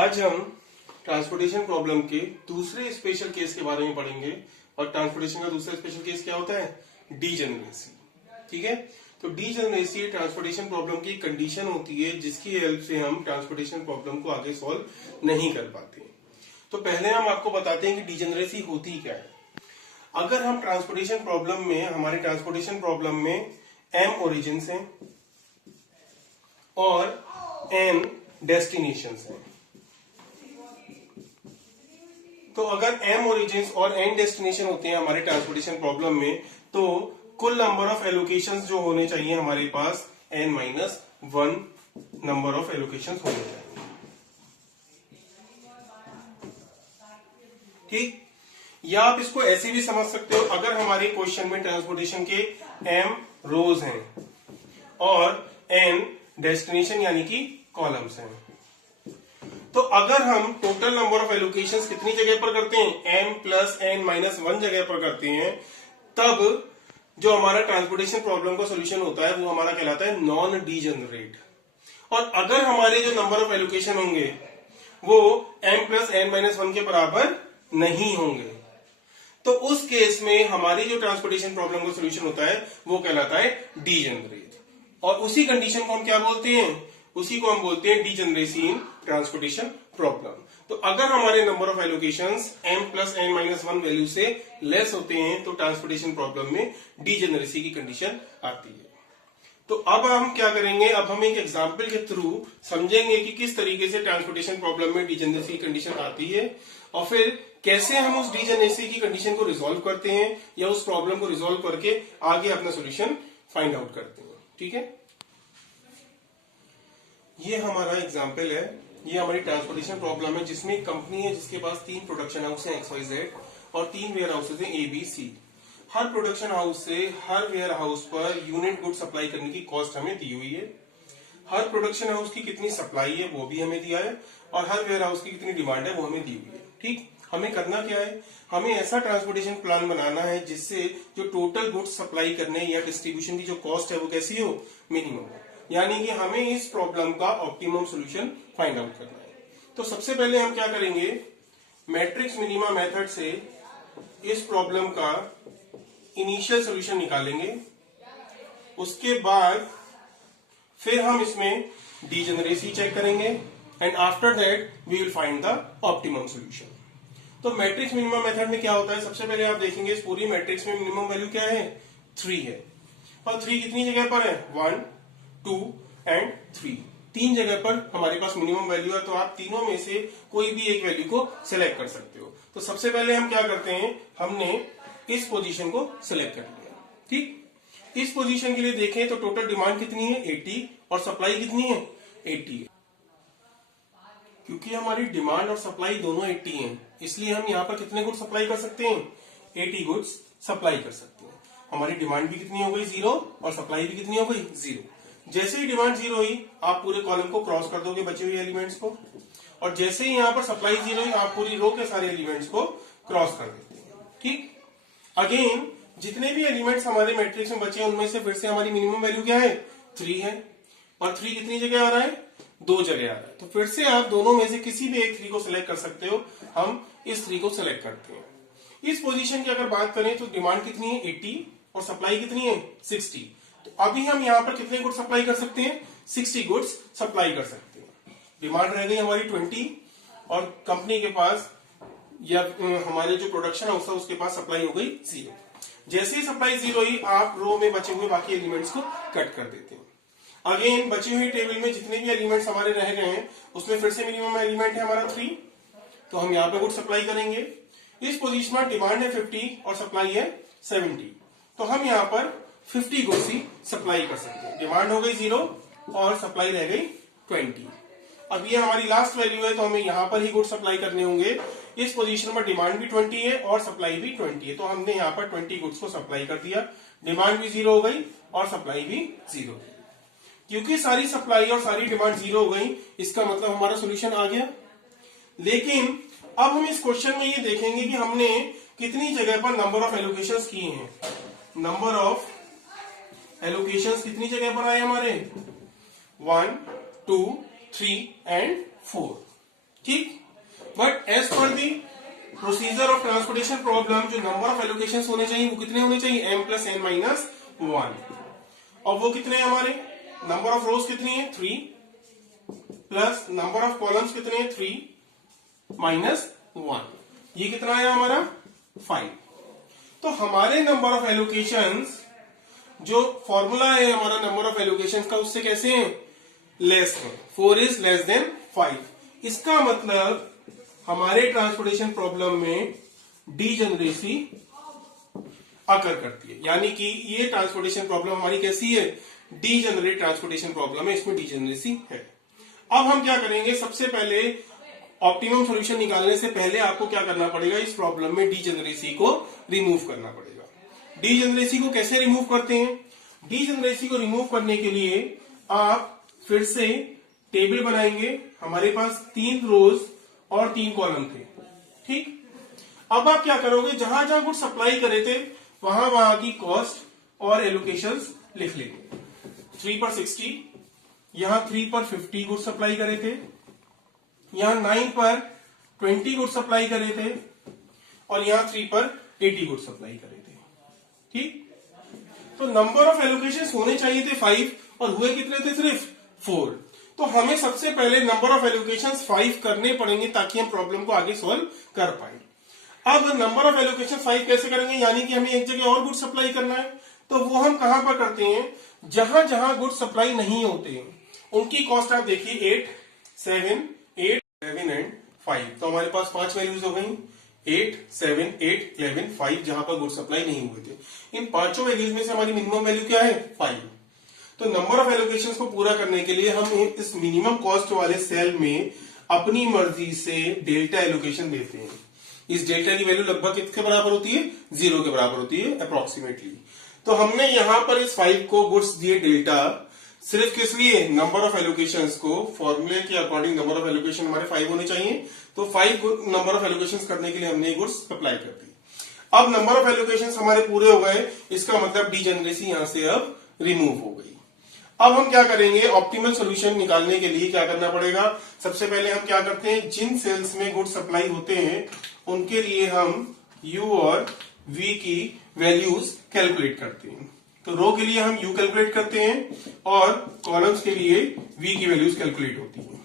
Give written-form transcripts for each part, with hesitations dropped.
आज हम transportation problem के दूसरे स्पेशल केस के बारे में पढ़ेंगे। और ट्रांसपोर्टेशन का दूसरा स्पेशल केस क्या होता है? डीजेनरेसी। ठीक है, तो डीजेनरेसी ट्रांसपोर्टेशन प्रॉब्लम की कंडीशन होती है जिसकी हेल्प से हम ट्रांसपोर्टेशन प्रॉब्लम को आगे सॉल्व नहीं कर पाते। तो पहले हम आपको बताते हैं कि डीजेनरेसी होती क्या है। अगर हम ट्रांसपोर्टेशन प्रॉब्लम में, हमारे ट्रांसपोर्टेशन प्रॉब्लम में m ओरिजिन है और n डेस्टिनेशन है, तो अगर m ओरिजिन और n डेस्टिनेशन होते हैं हमारे ट्रांसपोर्टेशन प्रॉब्लम में, तो कुल नंबर ऑफ एलोकेशन जो होने चाहिए हमारे पास n-1 नंबर ऑफ एलोकेशन होने चाहिए। ठीक, या आप इसको ऐसे भी समझ सकते हो, अगर हमारे क्वेश्चन में ट्रांसपोर्टेशन के m रोज हैं और n डेस्टिनेशन यानी कि कॉलम्स हैं, तो अगर हम टोटल नंबर ऑफ एलोकेशंस कितनी जगह पर करते हैं, m प्लस n-1 जगह पर करते हैं, तब जो हमारा ट्रांसपोर्टेशन प्रॉब्लम का सोल्यूशन होता है वो हमारा कहलाता है नॉन डीजेनरेट। और अगर हमारे जो नंबर ऑफ एलोकेशन होंगे वो m प्लस n-1 के बराबर नहीं होंगे, तो उस केस में हमारी जो ट्रांसपोर्टेशन प्रॉब्लम का सोल्यूशन होता है वो कहलाता है डीजेनरेट। और उसी कंडीशन को हम क्या बोलते हैं? उसी को हम बोलते हैं डीजेनरेसी इन ट्रांसपोर्टेशन प्रॉब्लम। तो अगर हमारे number of allocations m plus n-1 value से लेस होते हैं तो ट्रांसपोर्टेशन प्रॉब्लम में डीजेनरेसी की कंडीशन आती है। तो अब हम क्या करेंगे, अब हम एक एग्जांपल के थ्रू समझेंगे कि किस तरीके से ट्रांसपोर्टेशन प्रॉब्लम में डीजेनरेसी की कंडीशन आती है और फिर कैसे हम उस डीजेनरेसी की कंडीशन को रिजोल्व करते हैं या उस प्रॉब्लम को रिजोल्व करके आगे अपना सोल्यूशन फाइंड आउट करते हैं। ठीक है, ये हमारा एग्जांपल है, ये हमारी ट्रांसपोर्टेशन प्रॉब्लम है जिसमें एक कंपनी है जिसके पास 3 प्रोडक्शन हाउस हैं XYZ और 3 वेयर हाउसेज हैं ABC। हर प्रोडक्शन हाउस से हर वेयर हाउस पर यूनिट गुड सप्लाई करने की कॉस्ट हमें दी हुई है। हर प्रोडक्शन हाउस की कितनी सप्लाई है वो भी हमें दिया है और हर वेयर हाउस की कितनी डिमांड है वो हमें दी हुई है। ठीक, हमें करना क्या है, हमें ऐसा ट्रांसपोर्टेशन प्लान बनाना है जिससे जो टोटल गुड्स सप्लाई करने या डिस्ट्रीब्यूशन की जो कॉस्ट है वो कैसी हो, मिनिमम हो। यानी कि हमें इस प्रॉब्लम का ऑप्टिमम सॉल्यूशन फाइंड आउट करना है। तो सबसे पहले हम क्या करेंगे, मैट्रिक्स मिनिमा मेथड से इस प्रॉब्लम का इनिशियल सॉल्यूशन निकालेंगे। उसके बाद फिर हम इसमें डीजेनरेसी चेक करेंगे and after that we will find the optimum solution. तो मैट्रिक्स मिनिमम मेथड में क्या होता है, सबसे पहले आप देखेंगे इस पूरी मैट्रिक्स में मिनिमम वैल्यू क्या है, 3 है। और 3 कितनी जगह पर है, 1, 2 एंड 3, 3 जगह पर हमारे पास मिनिमम वैल्यू है। तो आप तीनों में से कोई भी एक वैल्यू को सिलेक्ट कर सकते हो। तो सबसे पहले हम क्या करते हैं, हमने इस पोजीशन को सिलेक्ट कर लिया। ठीक, इस पोजीशन के लिए देखें तो टोटल डिमांड कितनी है, 80 और सप्लाई कितनी है, 80 है। क्योंकि हमारी डिमांड और सप्लाई दोनों 80 हैं, इसलिए हम यहाँ पर कितने गुड्स सप्लाई कर सकते हैं, 80 गुड्स सप्लाई कर सकते हैं। हमारी डिमांड भी कितनी हो गई, 0, और सप्लाई भी कितनी हो गई, 0। जैसे ही डिमांड 0 हुई आप पूरे कॉलम को क्रॉस कर दोगे बचे हुए एलिमेंट्स को, और जैसे ही यहाँ पर सप्लाई 0 हुई आप पूरी रो के सारे एलिमेंट्स को क्रॉस कर देते हैं। ठीक, अगेन जितने भी एलिमेंट्स हमारे मैट्रिक्स में बचे हैं उनमें से फिर से हमारी मिनिमम वैल्यू क्या है, 3 है। और 3 कितनी जगह आ रहा है, 2 जगह आ रहा है। तो फिर से आप दोनों में से किसी भी एक 3 को सिलेक्ट कर सकते हो। हम इस 3 को सिलेक्ट करते हैं। इस पोजीशन की अगर बात करें तो डिमांड कितनी है, 80 और सप्लाई कितनी है, 60। तो अभी हम यहाँ पर कितने गुड्स सप्लाई कर सकते हैं, 60 गुड्स सप्लाई कर सकते हैं। डिमांड रह गई हमारी 20 और कंपनी के पास या हमारे जो प्रोडक्शन हाउस है उसके पास सप्लाई हो गई 0। जैसे ही सप्लाई 0 हुई आप रो में बचे हुए बाकी एलिमेंट्स को कट कर देते हैं। अगेन बची हुई टेबल में जितने भी एलिमेंट्स हमारे रह गए हैं उसमें फिर से मिनिमम एलिमेंट है हमारा 3, तो हम यहाँ पे गुड सप्लाई करेंगे। इस पोजीशन में डिमांड है 50 और सप्लाई है 70, तो हम यहाँ पर 50 गुड्स ही सप्लाई कर सकते हैं। डिमांड हो गई 0 और सप्लाई रह गई 20। अब ये हमारी लास्ट वैल्यू है तो हमें यहाँ पर ही गुड सप्लाई करने होंगे। इस पोजीशन में डिमांड भी 20 है और सप्लाई भी 20 है, तो हमने यहाँ पर 20 गुड्स को सप्लाई कर दिया। डिमांड भी 0 हो गई और सप्लाई भी 0। क्योंकि सारी सप्लाई और सारी डिमांड 0 हो गई, इसका मतलब हमारा सोल्यूशन आ गया। लेकिन अब हम इस क्वेश्चन में ये देखेंगे कि हमने कितनी जगह पर नंबर ऑफ एलोकेशंस किए हैं। नंबर ऑफ एलोकेशंस कितनी जगह पर आए हमारे, 1, 2, 3 एंड 4। ठीक। But as per the procedure of transportation problem जो नंबर ऑफ एलोकेशन होने चाहिए वो कितने होने चाहिए, m प्लस n माइनस 1। और वो कितने हैं हमारे, नंबर ऑफ रोज कितनी है 3 प्लस नंबर ऑफ कॉलम्स कितने हैं 3 माइनस 1, ये कितना है हमारा 5। तो हमारे नंबर ऑफ एलोकेशंस जो फॉर्मूला है हमारा नंबर ऑफ एलोकेशंस का उससे कैसे है, लेस है, 4 इज लेस देन 5। इसका मतलब हमारे ट्रांसपोर्टेशन प्रॉब्लम में डीजेनरेसी अकर करती है, यानी कि ये ट्रांसपोर्टेशन प्रॉब्लम हमारी कैसी है, डीजेनरेट ट्रांसपोर्टेशन प्रॉब्लम है, इसमें डीजेनरेसी है। अब हम क्या करेंगे, सबसे पहले ऑप्टिमम सॉल्यूशन निकालने से पहले आपको क्या करना पड़ेगा, इस प्रॉब्लम में डीजेनरेसी को रिमूव करना पड़ेगा। डीजेनरेसी को कैसे रिमूव करते हैं, डीजेनरेसी को रिमूव करने के लिए आप फिर से टेबल बनाएंगे। हमारे पास 3 रोज और 3 कॉलम थे, ठीक। अब आप क्या करोगे, जहां जहां गुड सप्लाई करे थे वहां वहां की कॉस्ट और एलोकेशंस लिख लेंगे। 3 पर 60, यहां 3 पर 50 गुड सप्लाई करे थे, यहां 9 पर 20 गुड सप्लाई करे थे, और यहां 3 पर 80 गुड सप्लाई करे थे, ठीक। तो नंबर ऑफ एलोकेशंस होने चाहिए थे 5 और हुए कितने थे, सिर्फ 4। तो हमें सबसे पहले नंबर ऑफ एलोकेशंस 5 करने पड़ेंगे ताकि हम प्रॉब्लम को आगे सॉल्व कर पाए। अब नंबर ऑफ एलोकेशन 5 कैसे करेंगे, यानी कि हमें एक जगह और गुड सप्लाई करना है, तो वो हम कहां पर करते हैं, जहां जहां गुड सप्लाई नहीं होते हैं उनकी कॉस्ट आप देखिए 8, 7, 11 एंड 5। तो हमारे पास 5 वैल्यूज हो गई, 8, 7, 8, 11, 5, जहां पर गुड सप्लाई नहीं हुए थे। इन 5 वैल्यूज में से हमारी मिनिमम वैल्यू क्या है, 5। तो नंबर ऑफ एलोकेशंस को पूरा करने के लिए हम इस मिनिमम कॉस्ट वाले सेल में अपनी मर्जी से डेल्टा एलोकेशन देते हैं। इस डेल्टा की वैल्यू लगभग किसके बराबर होती है, 0 के बराबर होती है अप्रोक्सीमेटली। तो हमने यहां पर इस 5 को गुड्स दिए डेल्टा, सिर्फ किस लिए, नंबर ऑफ एलोकेशंस को, फॉर्मूले के अकॉर्डिंग नंबर ऑफ एलोकेशन हमारे 5 होने चाहिए, तो 5 नंबर ऑफ एलोकेशंस करने के लिए हमने गुड्स सप्लाई कर दी। अब नंबर ऑफ एलोकेशंस हमारे पूरे हो गए, इसका मतलब डीजेनरेसी यहां से अब रिमूव हो गई। अब हम क्या करेंगे, ऑप्टिमल सॉल्यूशन निकालने के लिए क्या करना पड़ेगा, सबसे पहले हम क्या करते हैं, जिन सेल्स में गुड सप्लाई होते हैं उनके लिए हम U और V की वैल्यूज कैलकुलेट करते हैं। तो रो के लिए हम U कैलकुलेट करते हैं और कॉलम्स के लिए V की वैल्यूज कैलकुलेट होती हैं।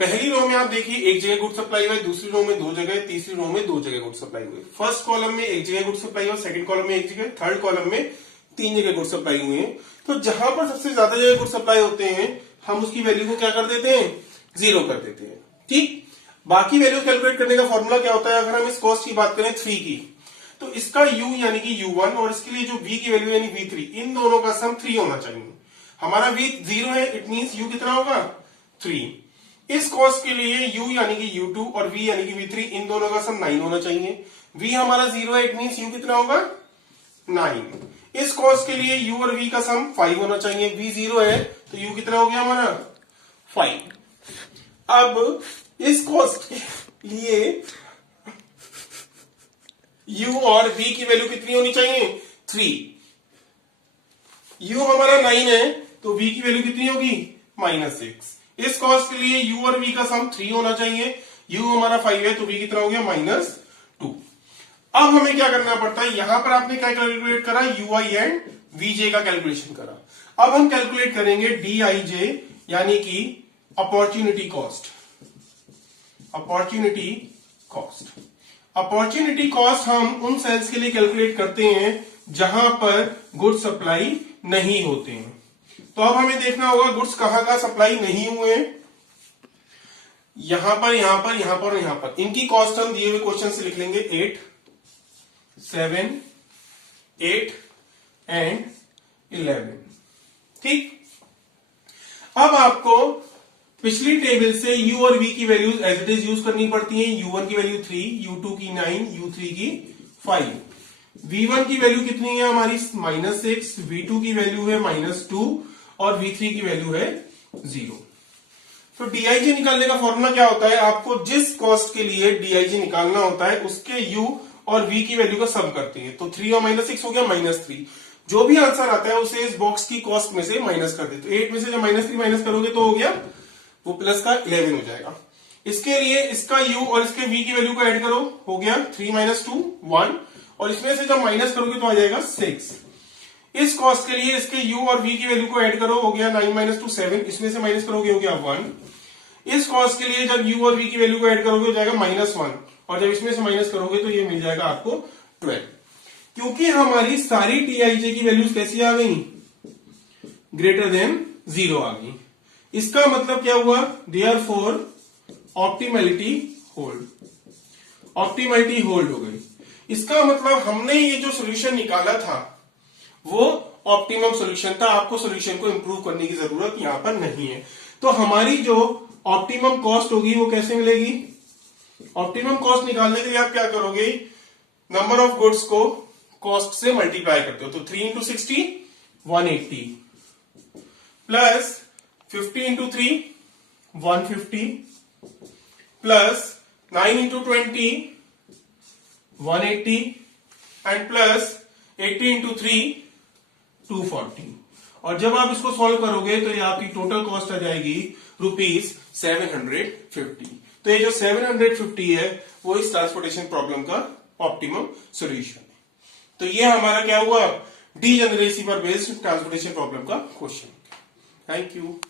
पहली रो में आप देखिए एक जगह गुड सप्लाई हुआ, दूसरी रो में 2 जगह, तीसरी रो में 2 जगह गुड सप्लाई हुई। फर्स्ट कॉलम में एक जगह गुड सप्लाई हुआ, सेकंड कॉलम में एक जगह, थर्ड कॉलम में 3 जगह गुड सप्लाई हुए हैं। तो जहां पर सबसे ज्यादा जगह गुड सप्लाई होते हैं हम उसकी वैल्यू को क्या कर देते हैं, 0 कर देते हैं, ठीक। बाकी वैल्यू कैलकुलेट करने का फॉर्मूला क्या होता है, अगर हम इस कॉस्ट की बात करें 3 की, तो इसका U यानी कि U1 और इसके लिए जो V की वैल्यू यानी V3, इन दोनों का सम 3 होना चाहिए। हमारा V 0 है, इट मींस U कितना होगा, 3। इस कॉस्ट के लिए U यानी कि U2 और V यानी कि V3, इन दोनों का सम 9 होना चाहिए। V हमारा 0 है, इट मींस U कितना होगा, 9। इस कॉस्ट के लिए U और V का सम 5 होना चाहिए। V 0 है तो U कितना हो गया हमारा, 5। अब इस कॉस्ट के लिए U और V की वैल्यू कितनी होनी चाहिए, 3। U हमारा 9 है तो V की वैल्यू कितनी होगी, -6। इस कॉस्ट के लिए U और V का सम 3 होना चाहिए। U हमारा 5 है तो V कितना हो गया, -2। अब हमें क्या करना पड़ता है, यहां पर आपने क्या कैलकुलेट करा, UI एंड VJ का कैलकुलेशन करा। अब हम कैलकुलेट करेंगे DIJ यानी कि opportunity cost. Opportunity cost, opportunity cost हम उन सेल्स के लिए कैलकुलेट करते हैं जहां पर गुड्स सप्लाई नहीं होते हैं। तो अब हमें देखना होगा गुड्स कहां सप्लाई नहीं हुए, यहां पर, यहां पर, यहां पर, यहां पर। इनकी कॉस्ट हम दिए हुए क्वेश्चन से लिख लेंगे, 8, 7, 8 एंड 11, ठीक। अब आपको पिछली टेबल से U और V की values as it is use करनी पड़ती है। U1 की वैल्यू 3, U2 की 9, U3 की 5। V1 की वैल्यू कितनी है हमारी, -6, V2 की वैल्यू है -2 और V3 की वैल्यू है 0। तो DIJ निकालने का फॉर्मूला क्या होता है, आपको जिस कॉस्ट के लिए DIJ निकालना होता है उसके U और V की वैल्यू का सम करते हैं। तो 3 और -6 हो गया -3। जो भी आंसर आता है उसे इस बॉक्स की कॉस्ट में से माइनस कर दे। तो 8 में से जब -3 माइनस करोगे तो हो गया वो प्लस का 11 हो जाएगा। इसके लिए इसका u और इसके v की वैल्यू को ऐड करो, हो गया 3 माइनस 2 1, और इसमें से जब माइनस करोगे तो आ जाएगा 6। इस कॉस्ट के लिए इसके u और v की वैल्यू को ऐड करो, हो गया 9 माइनस 2 7, इसमें से माइनस करोगे हो गया 1। इस कॉस्ट के लिए जब u और v की वैल्यू को ऐड करोगे हो जाएगा -1, और जब इसमें से माइनस करोगे तो ये मिल जाएगा आपको 12। क्योंकि हमारी सारी tij की वैल्यूज कैसी आ गई, ग्रेटर देन 0 आ गई। इसका मतलब क्या हुआ, therefore optimality hold, optimality hold हो गई। इसका मतलब हमने ये जो सोल्यूशन निकाला था वो ऑप्टिमम सोल्यूशन था, आपको सोल्यूशन को इंप्रूव करने की जरूरत यहां पर नहीं है। तो हमारी जो ऑप्टिमम कॉस्ट होगी वो कैसे मिलेगी, ऑप्टिमम कॉस्ट निकालने के लिए आप क्या करोगे, नंबर ऑफ गुड्स को कॉस्ट से मल्टीप्लाई करते हो, तो 3 into 60 180 plus 50 into 3 150 plus 9 into 20 180 and plus 80 into 3 240। और जब आप इसको सॉल्व करोगे तो ये आपकी टोटल कॉस्ट आ जाएगी ₹750। तो ये जो 750 है वो इस ट्रांसपोर्टेशन प्रॉब्लम का ऑप्टिमम सॉल्यूशन है। तो ये हमारा क्या हुआ, डीजेनरेसी पर बेस्ड ट्रांसपोर्टेशन प्रॉब्लम का क्वेश्चन। Thank you.